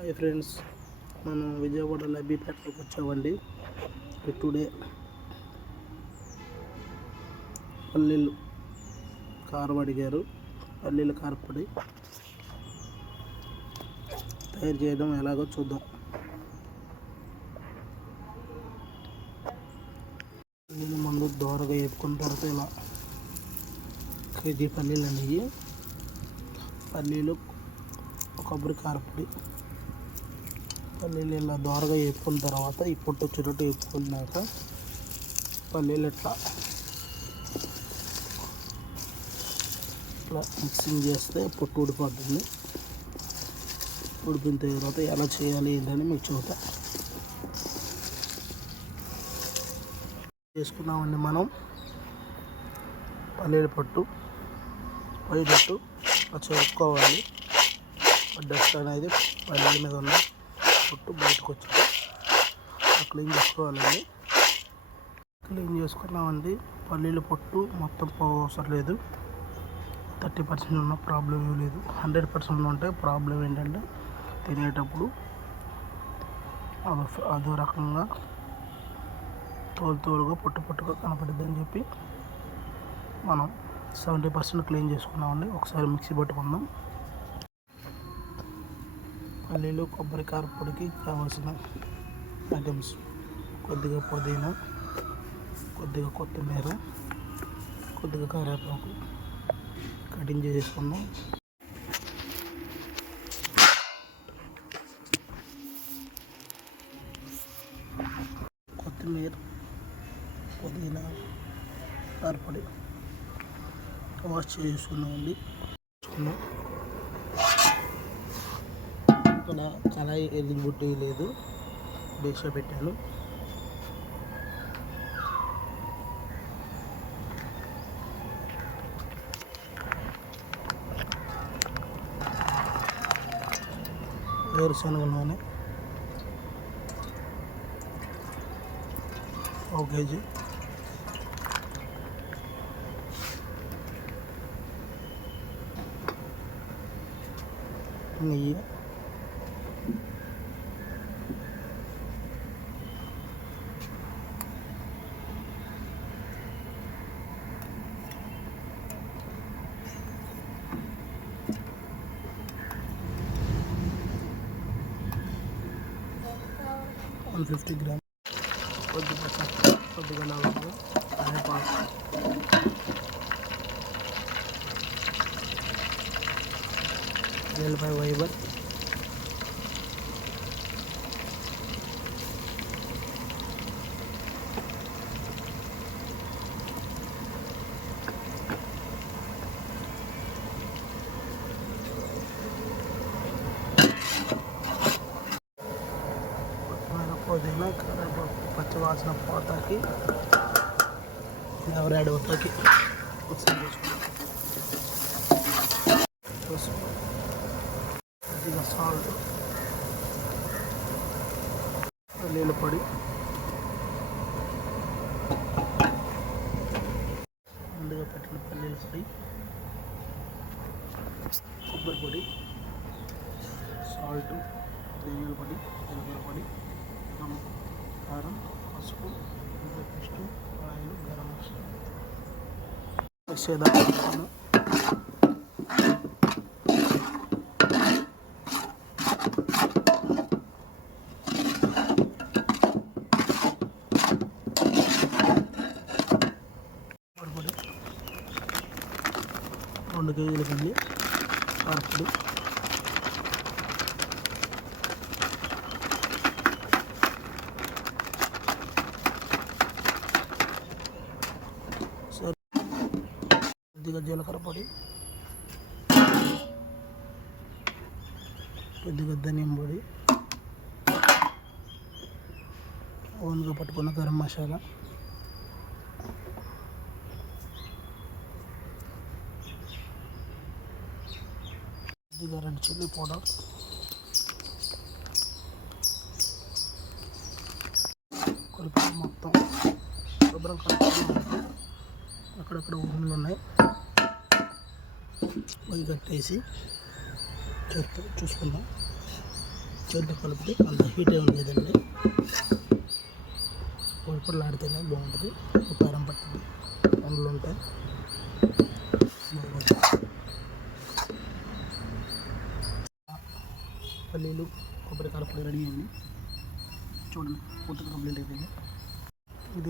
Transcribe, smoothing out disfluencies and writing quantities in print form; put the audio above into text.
Hi friends, మనం విజయవాడ లబ్బీపేటలోకి వచ్చామండి. Today పల్లీలు కారం అడిగారు. పల్లీల కారపొడి తయారు చేయడం ఎలాగో చూద్దాం. పల్లీలు ముందు దోరగా వేపుకున్న తర్వాత ఇలా కేజీ పల్లీలు అనేవి, పల్లీలు కొబ్బరి కారపొడి, పల్లీలు ఇలా దోరగా వేపుకున్న తర్వాత ఈ పొట్టు వచ్చేటట్టు వేపుకున్నాక పల్లీలు ఇట్లా మిక్సింగ్ చేస్తే పొట్టు ఊడిపోతుంది. ఉడిపిన తర్వాత ఎలా చేయాలి ఏంటని మీకు చూద్దాం. చేసుకున్నామండి మనం పల్లీల పొట్టు పోయేటట్టు చేరుకోవాలి. డస్ట్ అనేది పల్లీల మీద ఉన్న పొట్టు బయటకు వచ్చి క్లీన్ చేసుకోవాలండి. క్లీన్ చేసుకున్నామండి. పల్లీల పొట్టు మొత్తం అవసరం లేదు, 30% ఉన్న ప్రాబ్లం ఏం లేదు. 100% ఉంటే ప్రాబ్లం ఏంటంటే తినేటప్పుడు అదో రకంగా తోలుగా పొట్టుగా కనపడుద్ది అని చెప్పి మనం 70% క్లీన్ చేసుకున్నామండి. ఒకసారి మిక్సీ పట్టుకుందాం. పల్లీలు కొబ్బరి కారపొడికి కావాల్సిన ఐటమ్స్: కొద్దిగా పుదీనా, కొద్దిగా కొత్తిమీర, కొద్దిగా కరివేపాకు కటింగ్ చేసుకుందాం. కొత్తిమీర, పుదీనా, కారపొడి వాష్ చేసుకున్నామండి. ఇక్కడ కళాయి ఎలిగిబుట్టి లేదు, డీష్ పెట్టాను. వేరుశనగ నూనె 1 కేజీ, నెయ్యి, $150 కొద్దిగా చక్కెర, కొద్దిగా లవంగం, కరివేపాకు, ఎల్లిపాయ వైబర్, పుదీనా, కరివేపాకు పచ్చివాసన పోతాకి ఫ్లేవర్ యాడ్ అవుతాకి మిక్సింగ్ చేసుకుంటాం. కొద్దిగా సాల్ట్, పల్లీల పొడి, ముందుగా పెట్టిన పల్లీల పొడి, కొబ్బరి పొడి, సాల్ట్, ధనియాల పొడి, జీలకర్ర పొడి, కారం, పసుపు, పేస్ట్, ఆయిల్, గరం మసాలా వేసేదాకా పొడి 2 కేజీల పిండి కారపొడి, కొద్దిగా జీలకర్ర పొడి, కొద్దిగా ధనియం పొడి, ఓన్గా పట్టుకున్న గరం మసాలా, కొద్దిగా రెడ్ చిల్లీ పౌడర్, కలిపి మొత్తం శుభ్రం కలుపుకున్నాక అక్కడక్కడ ఊళ్ళు ఉన్నాయి, పొయ్యి కట్టేసి చూసుకుందాం. చేతితో కలిపితే అంత హీట్ ఏమి లేదండి. పొడి ఆడితేనే బాగుంటుంది. కారం పట్టింది అందులో ఉంటాయి. పల్లీలు కొబ్బరి కారపొడి రెడీ అయింది. చూడండి పూర్తిగా కంప్లీట్ అయిపోయింది. ఇది